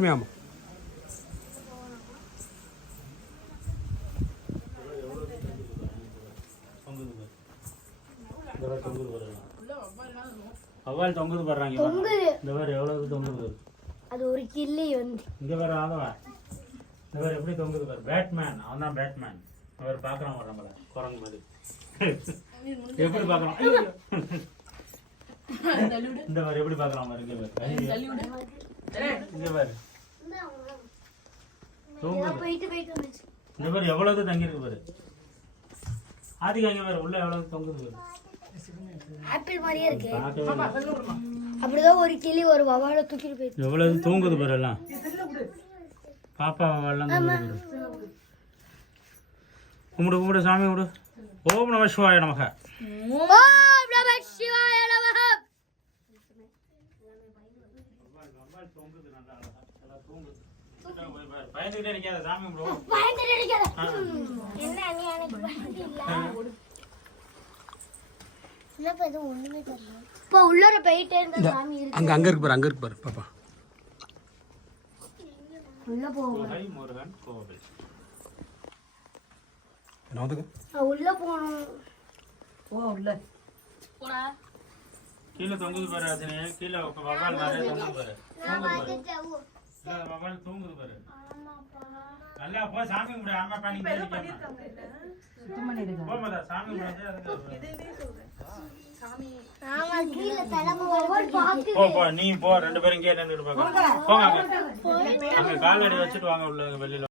பொறுமையாமா. அவ்வாள் தொங்குது பாடுறாங்க. இந்த பேர் எவ்வளவு தொங்குது. அது ஒரு கிள்ளி வந்து இந்த பேர் ஆதவா. இந்த பேர் எப்படி தொங்குது பாரு. பேட்மேன், அவன் தான் பேட்மேன். அவர் பார்க்குறான் வர நம்மள குரங்கு மாதிரி எப்படி பார்க்குறான். இந்த மாதிரி எப்படி பார்க்குறான் பாரு. இங்கே பாரு, இங்கே பாரு தொங்குது. இந்த பேர் எவ்வளவு தங்கியிருக்கு பாரு. ஆதிக்கு அங்கே பாரு உள்ள எவ்வளவு தொங்குது பாரு. ஆப்பிள் மாதிரியே இருக்கு. அப்படிதான் ஒரு கிளி ஒரு வவால தூக்கிட்டு போயிடுச்சு. எவ்வளவு தூங்குது பாரு எல்லாம். பாப்பா வவாலாம் தூங்குது. கும்பிடு கும்பிடு சாமி கும்பிடு. ஓம் நம சிவாய நமக. ஓம் நம சிவாய நமக. பயந்துட்டே நிக்காத சாமி கும்பிடு. பயந்துட்டே நிக்காத. என்ன நீ எனக்கு பயந்து இல்ல. இல்லப்பா இது ஒண்ணுமே தெரியல. பா உள்ளர போயிட்டே இருந்த சாமி இருக்கு. அங்க இருக்கு பாரு, அங்க இருக்கு பாரு பாப்பா. உள்ள போவோம். ஹை முருகன் கோவில். உள்ள போணும். உள்ள போடா. கீழ தொங்குது பாரு அதுனே. கீழ வவால் நிறைய தொங்குது பாரு. நான் பாத்துட்டேன். இல்ல வவால் தூங்குது பாரு. ஆமாப்பா. நல்லா போ சாமி கும்பிடு. ஆமா பண்ணி பண்ணிருக்காங்க. சுத்தம் பண்ணிருக்காங்க. போமாடா சாமி கும்பிடு. அதுக்கு இதே சொல்றேன். சாமி ஆமா கீழ தலைமை வர பாத்து. போ நீ போ. ரெண்டு பேரும் இங்கே நின்னுட்டு பாக்க. போங்க அங்க. அங்க கால் அடி வச்சிட்டு வாங்க உள்ள வெளியில.